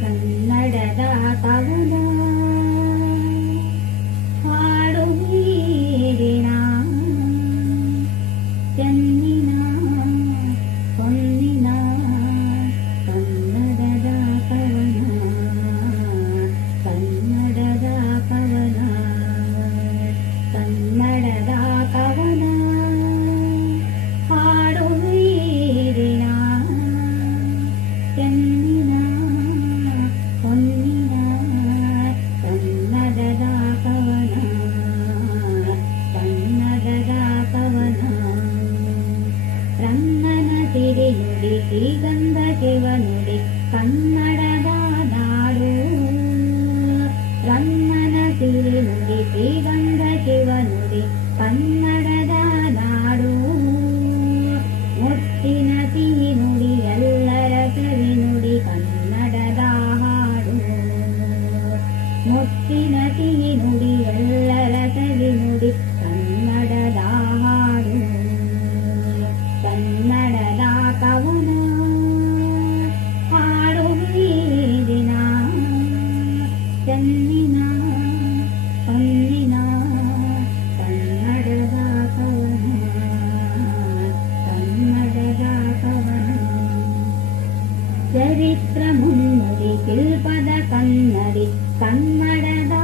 ಕನ್ನಡದ ಕವನ ಹಾಡುವೀರಿನ ಚೆನ್ನಿನ ಹೊನ್ನಿನ ಕನ್ನಡದ ಕವನ ಕನ್ನಡದ ಕವನ ಕನ್ನಡದ ಕವನ ಹಾಡುವೀರಿನ ಚೆನ್ನಿನ ಹೊನ್ನಿನ ಕನ್ನಡದ ಕವನ ಕನ್ನಡದ ಕವನ ರನ್ನನ ಸಿರಿ ನುಡಿ ಶ್ರೀಗಂಧ ಶಿವ ನುಡಿ ಕನ್ನಡದ ನಾಡು ರನ್ನನ ಸಿರಿ ನುಡಿ ಶ್ರೀಗಂಧ ಶಿವ ನುಡಿ ಕನ್ನಡದ ನಾಡು ಮುತ್ತಿನ ಸಿಹಿ ನುಡಿ ಎಲ್ಲರ ಸವಿ ನುಡಿ ಕನ್ನಡದ ಹಾಡು ಮುತ್ತಿನ ಸಿಹಿ ನುಡಿ ಎಲ್ಲರ ಸವಿ ನುಡಿ ಕನ್ನಡದ ಹಾಡು ಕನ್ನಡದ ಕವನ ಹಾಡುವೀರಿನ ಚೆನ್ನಿನ ಹೊನ್ನಿನ ಕನ್ನಡದ ಕವನ ಕನ್ನಡದ ಕವನ ಚರಿತ್ರ ಮುನ್ನುಡಿ ಶಿಲ್ಪದ ಕನ್ನಡಿ ಕನ್ನಡದ